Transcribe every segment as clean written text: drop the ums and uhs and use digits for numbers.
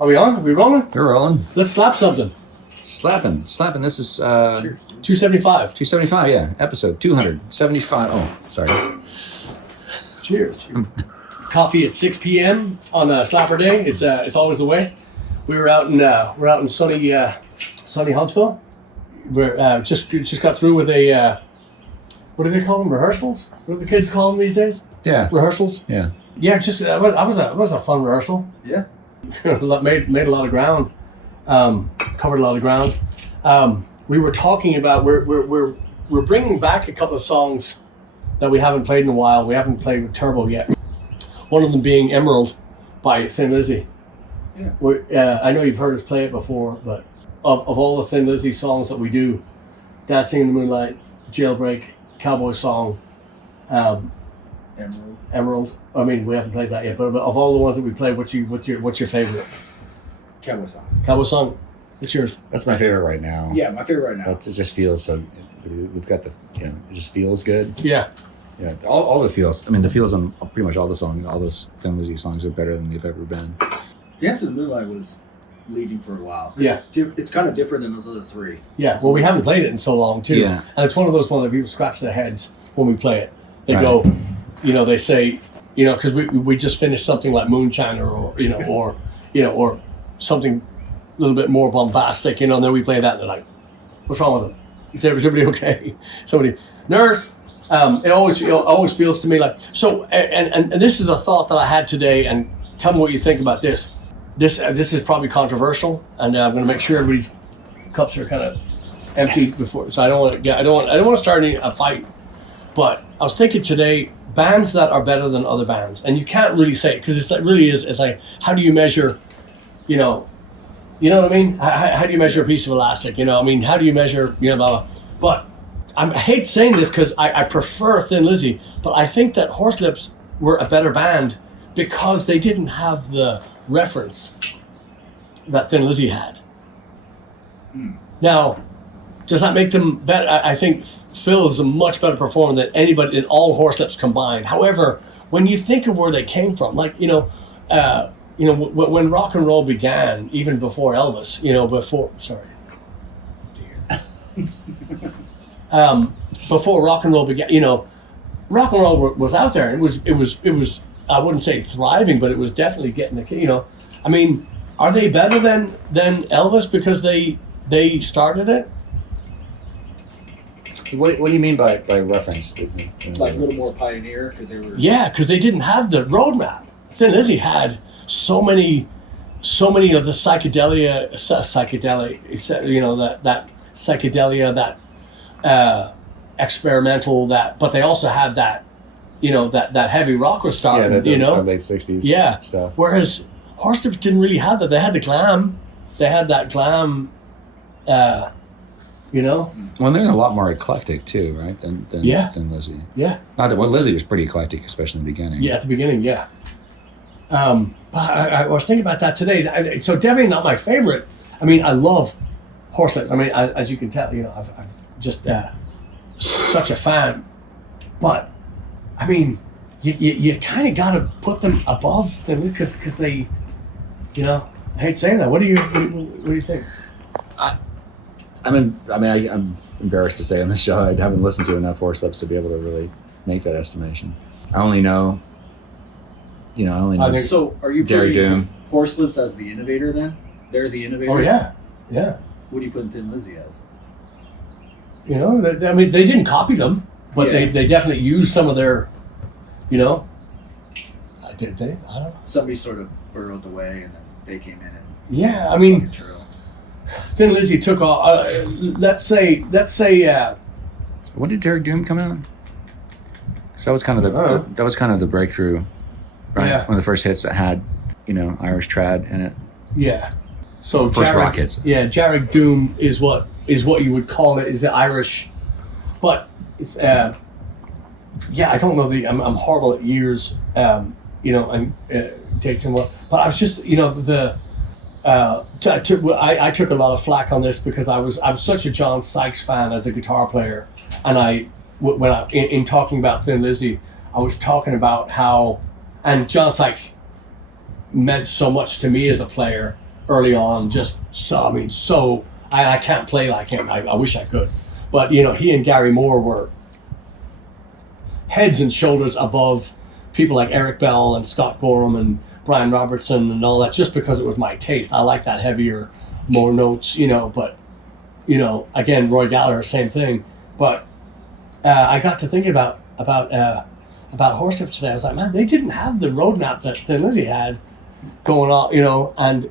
Are we on? Are we rolling? We're rolling. Let's slap something. Slapping. This is 275. 275. Yeah, episode 275. Oh, sorry. Cheers. Coffee at 6 p.m. on a slapper day. It's always the way. We're out in sunny Huntsville. We're just got through with a what do they call them? Rehearsals? What do the kids call them these days? Yeah. Rehearsals. Yeah. Yeah. Just that was a fun rehearsal. Yeah. made a lot of ground. Covered a lot of ground. We were talking about we're bringing back a couple of songs that we haven't played in a while. We haven't played with Turbo yet. One of them being Emerald by Thin Lizzy. Yeah. I know you've heard us play it before, but of all the Thin Lizzy songs that we do, Dancing in the Moonlight, Jailbreak, Cowboy Song, Emerald. I mean, we haven't played that yet, but of all the ones that we played, what's your favorite? Cowboy Song. Cowboy Song. What's yours? That's my favorite right now. Yeah, my favorite right now. It just feels so. We've got it just feels good. Yeah. Yeah. All the feels. I mean, the feels on pretty much all the songs. All those Thin Lizzy songs are better than they've ever been. Dancing in the Moonlight was leading for a while. Yeah. It's kind of different than those other three. Yeah. Well, we haven't played it in so long too. Yeah. And it's one of those ones that people scratch their heads when we play it. They Right. go, they say, because we just finished something like Moonshiner or something a little bit more bombastic, and then we play that and they're like, what's wrong with them? Is everybody okay? Somebody, nurse. It always feels to me like, so, and this is a thought that I had today, and tell me what you think about this. This is probably controversial, and I'm going to make sure everybody's cups are kind of empty before, so I don't want to start a fight. But I was thinking today, bands that are better than other bands, and you can't really say it because it's like, how do you measure, you know what I mean? How do you measure a piece of elastic? How do you measure, blah, blah. But I hate saying this because I prefer Thin Lizzy, but I think that Horslips were a better band because they didn't have the reference that Thin Lizzy had. Now, does that make them better? I think Phil is a much better performer than anybody in all Horslips combined. However, when you think of where they came from, like, when rock and roll began, even before Elvis, before rock and roll began, rock and roll was out there. It was I wouldn't say thriving, but it was definitely getting are they better than Elvis because they started it? What do you mean by reference? Like a little more pioneer because they were. Yeah, because they didn't have the roadmap. Thin Lizzy had so many of the psychedelia, that psychedelia, that experimental, but they also had that, that heavy rock was starting, the late 60s stuff. Whereas Horslips didn't really have that. They had the glam. They had that glam, Well, they're a lot more eclectic too, right? Than Lizzy. Yeah. Not that Lizzy was pretty eclectic, especially in the beginning. Yeah, at the beginning, yeah. But I was thinking about that today. So definitely not my favorite. I love Horslips. As you can tell, I've just such a fan. But you kind of got to put them above them because they, I hate saying that. What do you think? I'm embarrassed to say on this show I haven't listened to enough Horslips to be able to really make that estimation. I only know. So are you Derek putting Doom. Horslips as the innovator then? They're the innovator? Oh yeah. What do you put Thin Lizzy as? They didn't copy them, but they definitely used some of their, did they? I don't know. Somebody sort of burrowed the way and then they came in and... Yeah, Thin Lizzy took off, let's say... When did Derek Doom come out? So that was kind of the breakthrough, right? Yeah. One of the first hits that had, Irish trad in it. Yeah. So first rock hits. Yeah, Derek Doom is what you would call it, is the Irish, but it's I don't know I'm horrible at years, and dates and what, but I was just I took a lot of flack on this because I was such a John Sykes fan as a guitar player, and in talking about Thin Lizzy, I was talking about how, and John Sykes meant so much to me as a player, early on. Just so I can't play like him. I wish I could, but you know, he and Gary Moore were heads and shoulders above people like Eric Bell and Scott Gorham and Brian Robertson and all that, just because it was my taste. I like that heavier, more notes, you know. But you know, again, Roy Gallagher, same thing. But I got to thinking about Horslips today. I was like, man, they didn't have the roadmap that Thin Lizzy had going on, you know, and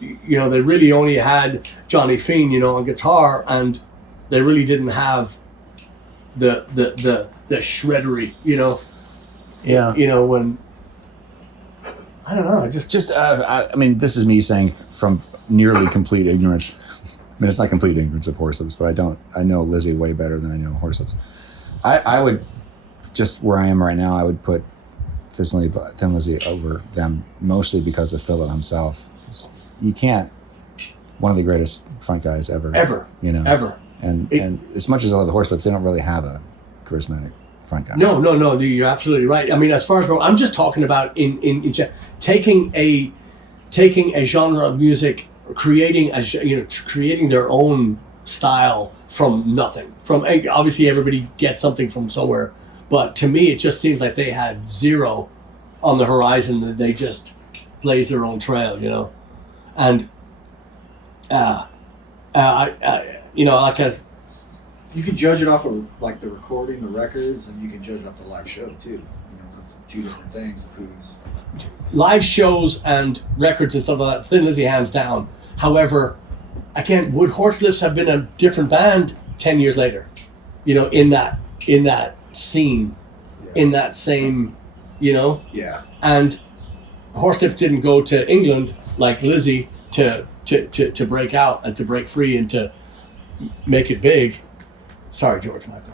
they really only had Johnny Fiend, you know, on guitar, and they really didn't have the shreddery, you know. Yeah. You know, when I don't know, I mean, this is me saying from nearly complete ignorance. I mean, it's not complete ignorance of Horslips, but I know Lizzy way better than I know Horslips. I would, just where I am right now, I would put Thin Lizzy over them, mostly because of Philo himself. You can't, one of the greatest front guys ever. You know? Ever. And as much as I love the Horslips, they don't really have a charismatic front guy. No, you're absolutely right. I mean, as far as I'm just talking about in taking a genre of music, creating their own style from nothing. From obviously everybody gets something from somewhere, but to me it just seems like they had zero on the horizon, and they just blazed their own trail, you know. And you can judge it off of like the recording, the records, and you can judge it off the live show too. You know, two different things of who's live shows and records and stuff like that. Thin Lizzy, hands down. However, again, would Horslips have been a different band 10 years later? You know, in that scene, in that same, you know. Yeah. And Horslips didn't go to England like Lizzy to break out and to break free and to make it big. Sorry, George Michael.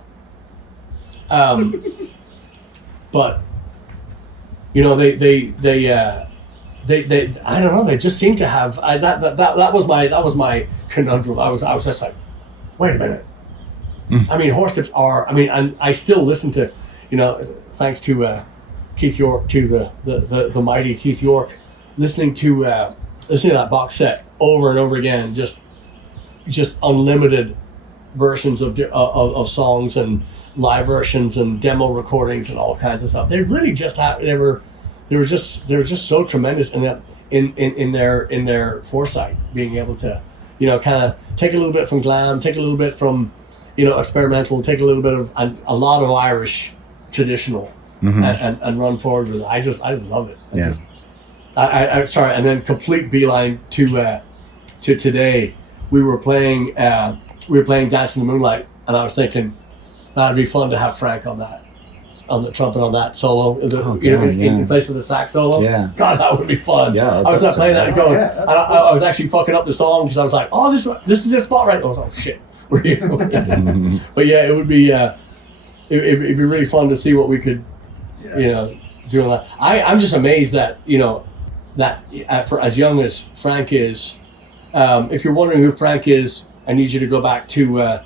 But you know, they I don't know. They just seem to have that was my conundrum. I was just like, wait a minute. I mean, Horslips are. I mean, and I still listen to, you know, thanks to Keith York, to the mighty Keith York, listening to that box set over and over again, just unlimited versions of songs and live versions and demo recordings and all kinds of stuff. They really just they were just so tremendous in their foresight, being able to, you know, kind of take a little bit from glam, take a little bit from, you know, experimental, take a little bit of a lot of Irish traditional, and run forward with it. I love it. I'm sorry, and then complete beeline to today. We were playing Dance in the Moonlight, and I was thinking that'd be fun to have Frank on the trumpet on that solo, in place of the sax solo. Yeah, God, that would be fun. Yeah, I was not playing that and going. I was actually fucking up the song because I was like, oh, this is this spot right. I was like, oh shit, we're here. But yeah, it would be it'd be really fun to see what we could, you know, do on that. I'm just amazed that, you know, that for as young as Frank is, if you're wondering who Frank is, I need you to go back to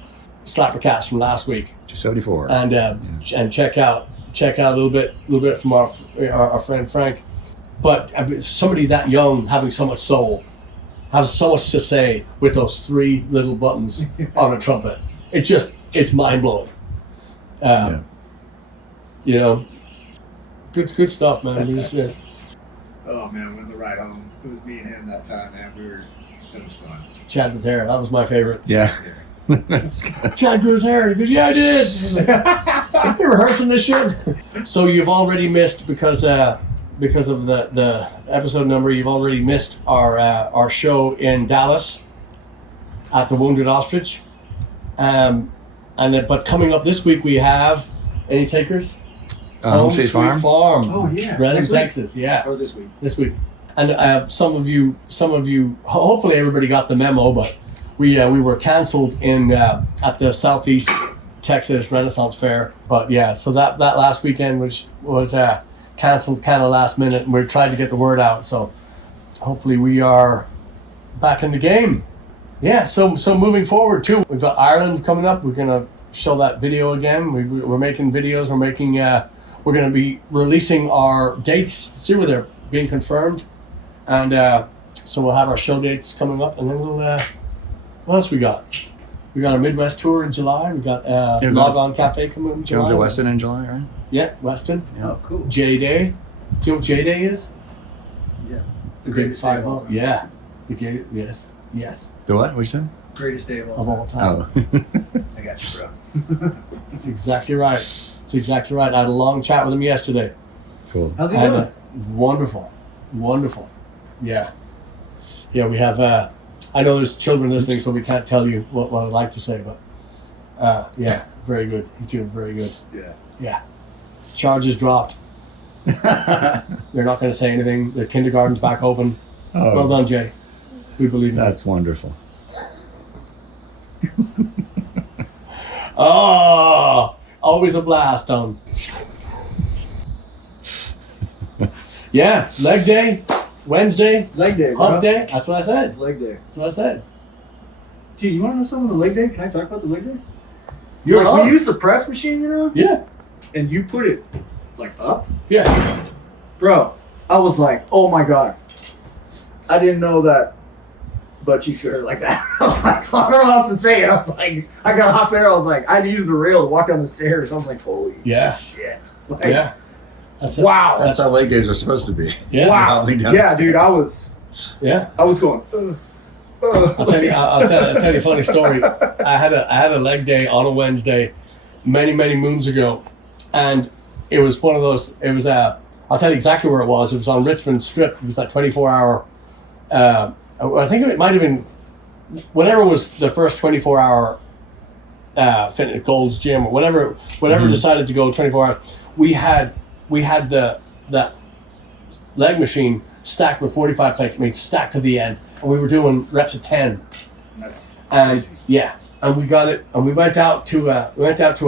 SlapperCast from last week, 74, and check out a little bit from our friend Frank. But somebody that young having so much soul, has so much to say with those three little buttons on a trumpet. It's mind blowing. You know, good stuff, man. Oh man, when the ride home, it was me and him that time, man. It was fun. Chad with hair, that was my favorite. Yeah. Chad grew his hair. He goes, yeah, I did. I was like, are you rehearsing this shit? So you've already missed, because of the episode number, you've already missed our show in Dallas at the Wounded Ostrich. But coming up this week, we have any takers? Home Sweet Farm. Oh yeah, Redding, Texas. Yeah. Or this week. And some of you, hopefully everybody got the memo, but we were canceled at the Southeast Texas Renaissance Fair. But yeah, so that last weekend was canceled kind of last minute, and we're trying to get the word out. So hopefully we are back in the game. Yeah. So moving forward too, we've got Ireland coming up. We're gonna show that video again. We're making videos. We're gonna be releasing our dates. See where they're being confirmed, and So we'll have our show dates coming up, and then we'll. What else we got? We got our Midwest tour in July. We got Log On Cafe coming in July. Going to Weston in July, right? Yeah, Weston. Oh, cool. J Day. Do you know what J Day is? Yeah. The Greatest day of all 5-0. time. Yeah. The great, yes. The what? What'd you say? Greatest day of all Of time. all time. Oh. I got you, bro. That's exactly right. That's exactly right. I had a long chat with him yesterday. Cool. How's he And, doing? wonderful. Yeah. Yeah, we have, I know there's children listening, so we can't tell you what I'd like to say, but yeah, very good. He's doing very good. Yeah. Yeah. Charges dropped. They're not going to say anything. The kindergarten's back open. Oh, Well done, Jay. We believe in you. that's wonderful. Oh, always a blast, Tom. Yeah, leg day, Wednesday, Leg day, bro. hump day. That's what I said. It's leg day. That's what I said. Dude, you want to know something on the leg day? Can I talk about the leg day? Yeah. We used the press machine, you know? Yeah. And you put it, like, up. Yeah. Bro, I was like, oh my God. I didn't know that butt cheeks could hurt like that. I was like, I don't know what else to say. I was like, I got off there. I was like, I had to use the rail to walk down the stairs. I was like, holy Yeah. shit. Like, Yeah. That's it. wow. That's how leg days are supposed to be. Yeah. Wow. Wobbling down Yeah, the dude, stairs. Yeah. I was going, I'll tell you a funny story. I had a leg day on a Wednesday many moons ago, and it was one of those. It was I'll tell you exactly where it was. It was on Richmond Strip. It was that 24-hour. I think it might have been whatever was the first 24-hour fitness Gold's Gym or whatever decided to go 24 hours. We had that leg machine stacked with 45 plates, stacked to the end, and we were doing reps of 10. That's And crazy. yeah, and we got it, and we went out to a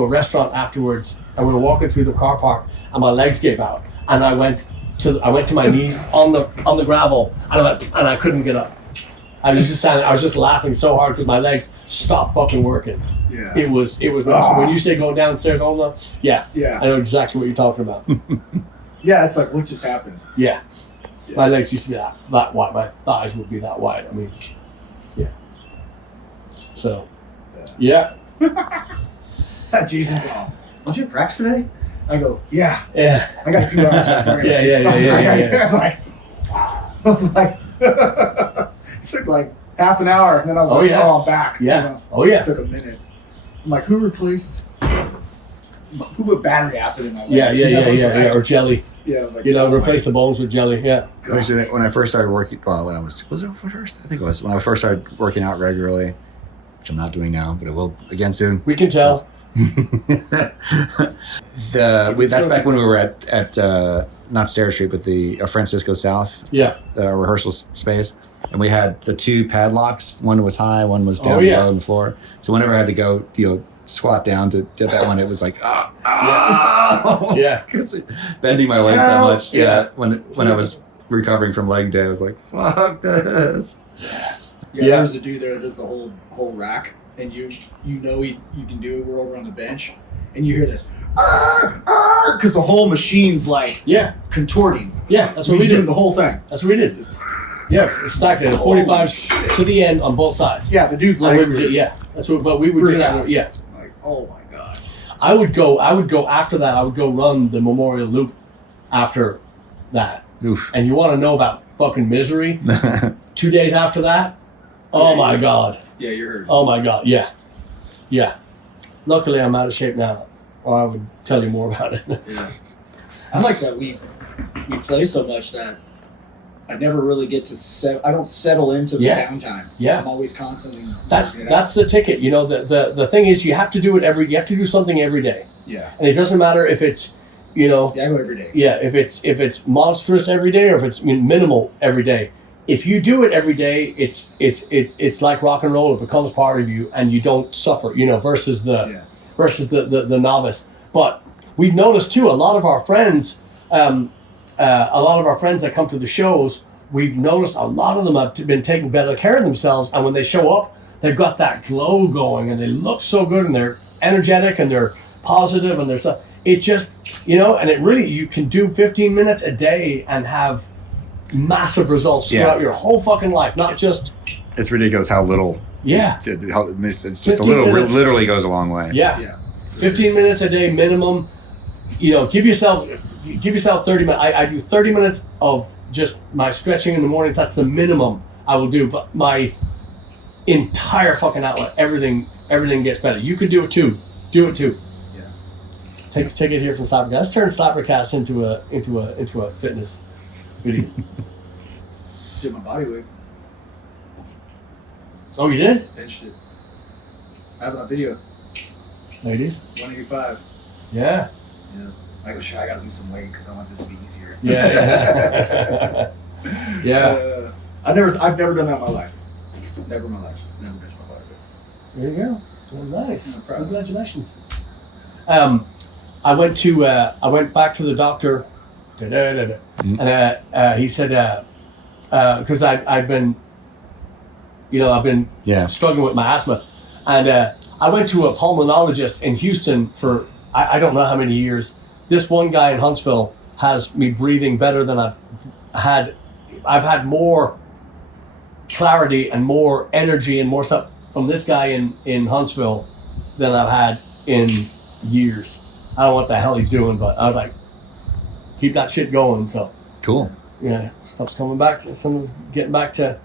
restaurant afterwards, and we were walking through the car park, and my legs gave out, and I went to my knees on the gravel, and I couldn't get up. I was just standing. I was just laughing so hard because my legs stopped fucking working. Yeah. It was when you say going downstairs all the yeah. Yeah. I know exactly what you're talking about. Yeah, it's like, what just happened? Yeah. Yeah. My legs used to be that wide. My thighs would be that wide. I mean, yeah. So, yeah. Jason's all, did you practice today? I go, yeah. Yeah. I got 2 hours left. Yeah. I was like, it took like half an hour, and then I was like, yeah. oh, I'm back. Yeah. You know? Oh, yeah. It took a minute. I'm like, who put battery acid in my legs? Yeah. You know, I was like, Or jelly. Yeah, I was like, Replace the bones with jelly. Yeah. Actually, when I first started working, well, when I was it first? I think it was when I first started working out regularly, which I'm not doing now, but I will again soon. We can tell. That's back when we were at not Stair Street, but the Francisco South, Yeah. the rehearsal space, and we had the 2 padlocks. One was high, one was down yeah. low on the floor. So whenever I had to go, squat down to get that one, it was like Yeah. because bending my legs that much. Yeah. When I was recovering from leg day, I was like, fuck this. Yeah, Yeah. there's a dude there that does the whole rack, and you know you can do it. We're over on the bench, and you hear this, because the whole machine's like Yeah. contorting. Yeah. That's what we He's doing did. the whole thing. That's what we did. Yeah. Stacked it. 45s to the end on both sides. Yeah, the dude's And like, we would, yeah. That's what we would do that. Yeah. Like, oh my god. I would go after that. I would go run the Memorial Loop after that. Oof. And you want to know about fucking misery? 2 days after that? Oh my God. Yeah, you're hurt. Oh my God. Yeah. Yeah. Luckily, I'm out of shape now, or I would tell you more about it. Yeah. I like that we play so much that I never really get to I don't settle into the Yeah. downtime. Yeah. I'm always constantly. That's the ticket. You know, the thing is, you have to do it you have to do something every day, Yeah. and it doesn't matter if it's, you know, Yeah, I go every day. yeah, if it's monstrous every day or if it's minimal every day. If you do it every day, it's like rock and roll. It becomes part of you, and you don't suffer. You know, versus the novice. But we've noticed too, a lot of our friends that come to the shows, we've noticed a lot of them have been taking better care of themselves, and when they show up, they've got that glow going, and they look so good, and they're energetic, and they're positive, and they're so. It just, you know, and it really, you can do 15 minutes a day and have massive results throughout your whole fucking life, not just. It's ridiculous how little. Yeah. It's just a little. Minutes. Literally goes a long way. Yeah. 15 minutes a day minimum. You know, give yourself 30 minutes. I do 30 minutes of just my stretching in the mornings. That's the minimum I will do. But my entire fucking outlet, everything gets better. You can do it too. Do it too. Yeah. Take it here from SlapperCast. Let's turn SlapperCast into a fitness video. Did my body weight. Oh, you did? Benched it. I have it on video. Ladies? 185. Yeah. Yeah. I gotta lose some weight because I want this to be easier. Yeah. Yeah. I've never done that in my life. Never in my life. Never benched my body weight. There you go. Well, nice. I'm proud. Congratulations. I went back to the doctor, and he said, because I've been struggling with my asthma, and I went to a pulmonologist in Houston for I don't know how many years. This one guy in Huntsville has me breathing better than I've had. I've had more clarity and more energy and more stuff from this guy in Huntsville than I've had in years. I don't know what the hell he's doing, but I was like, keep that shit going. So cool. Yeah, stuff's coming back. Someone's getting back to.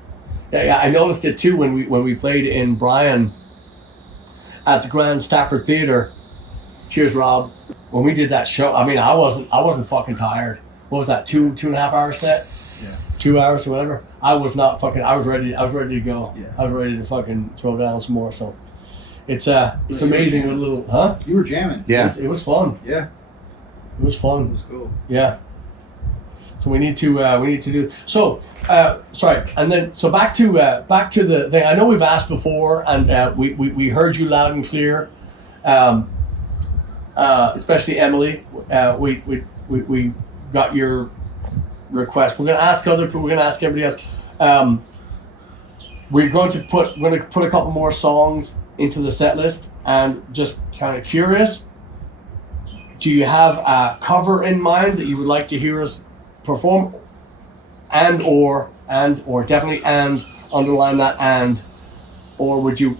Yeah, I noticed it too when we played in Bryan at the Grand Stafford Theatre. Cheers, Rob. When we did that show, I mean, I wasn't fucking tired. What was that? 2.5 hour set? Yeah. 2 hours or whatever. I was not fucking. I was ready to go. Yeah. I was ready to fucking throw down some more. So it's amazing. With a little, huh? You were jamming. Yeah. It was fun. Yeah. It was fun. It was cool. Yeah. So we need to do so. Sorry, and then so back to the thing. I know we've asked before, and we heard you loud and clear. Especially Emily, we got your request. We're going to ask other people. We're going to ask everybody else. We're going to put a couple more songs into the set list, and just kind of curious. Do you have a cover in mind that you would like to hear us perform, and or definitely underline that or would you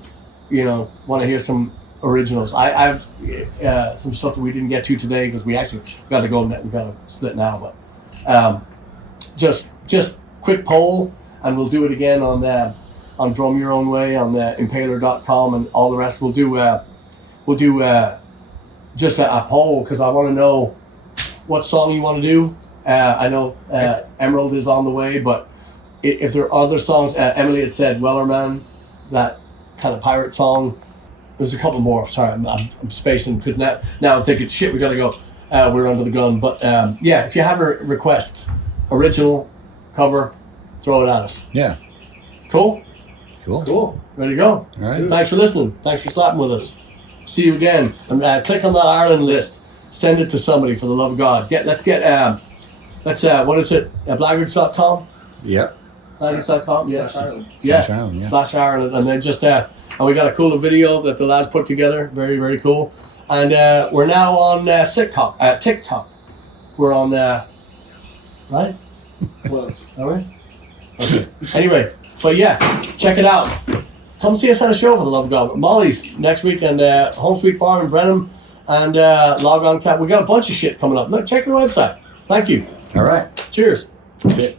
want to hear some originals? I have some stuff that we didn't get to today because we actually got to go and we got to split now, but just quick poll, and we'll do it again on Drum Your Own Way on impaler.com and all the rest. We'll do just a poll because I want to know what song you want to do. I know Emerald is on the way, but if there are other songs, Emily had said Wellerman, that kind of pirate song. There's a couple more. Sorry, I'm spacing because now I'm thinking, shit, we gotta go. We're under the gun. But yeah, if you have requests, original, cover, throw it at us. Yeah. Cool? Cool. Ready to go? All right. Thanks for listening. Thanks for slapping with us. See you again. And click on that Ireland list. Send it to somebody for the love of God. Let's what is it? Blaggards.com? Yep. Blaggards.com? Yeah. Ireland. Yeah. Slash Ireland, yeah. Slash Ireland. And then just and we got a cool video that the lads put together. Very, very cool. And we're now on TikTok. We're on right? Close. All right. Okay. Anyway, but yeah, check it out. Come see us at a show for the love of God. Molly's next week, and Home Sweet Farm in Brenham, and Log On Cat. We got a bunch of shit coming up. Look, check the website. Thank you. All right. Cheers. That's it.